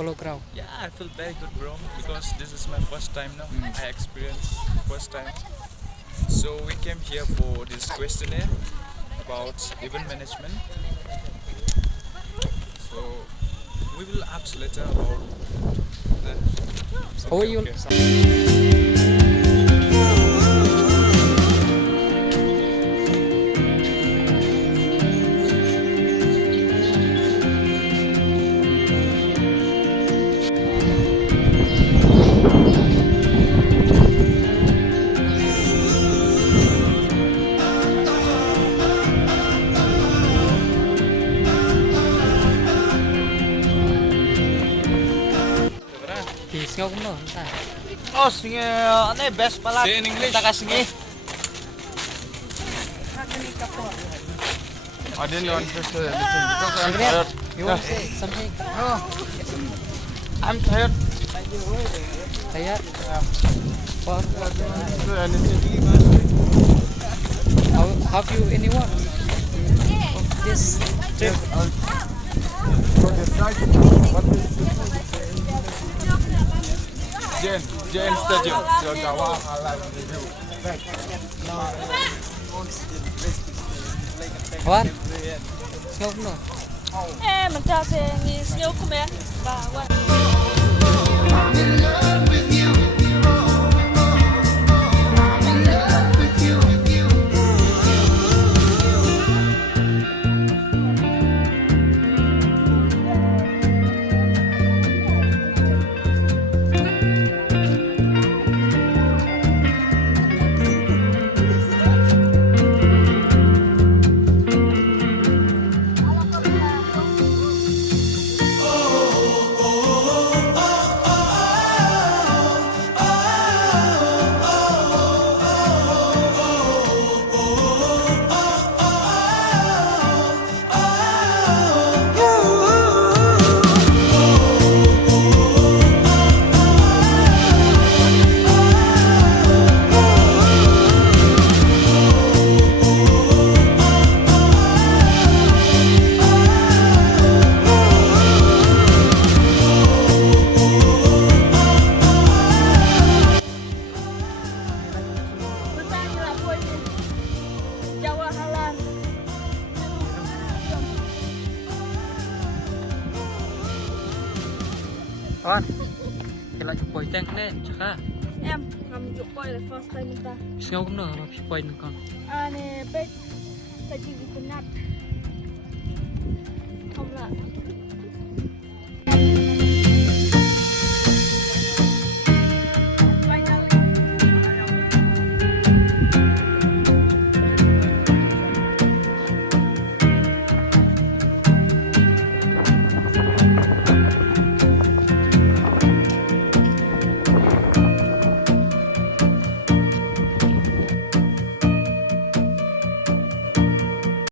Follow crowd. Yeah, I feel very good, bro, because this is my first time now. I experienced first time. So we came here for this questionnaire about event management. So we will ask later about that. Oh, you. Thì ngâu cũng nổi ta. Oh, sige, ano eh, best pala. Say in English. Taka sige. I didn't understand anything because I'm tired. You want to say something? No, I'm tired. Tired? For Do anything. have you anyone of this trip? For the night, what is Jane Stadium. Your Jawa Halal review. What? Ngâu cũng nổi. Mình cho xe nghi siêu của mẹ và qua. Con. Cái lại chụp quay tên lên chắc à. Em làm chụp quay là first time mình ta. Ngâu cũng nổi mà chụp quay nữa con. Nè, bây giờ chỉ cần nát. Không là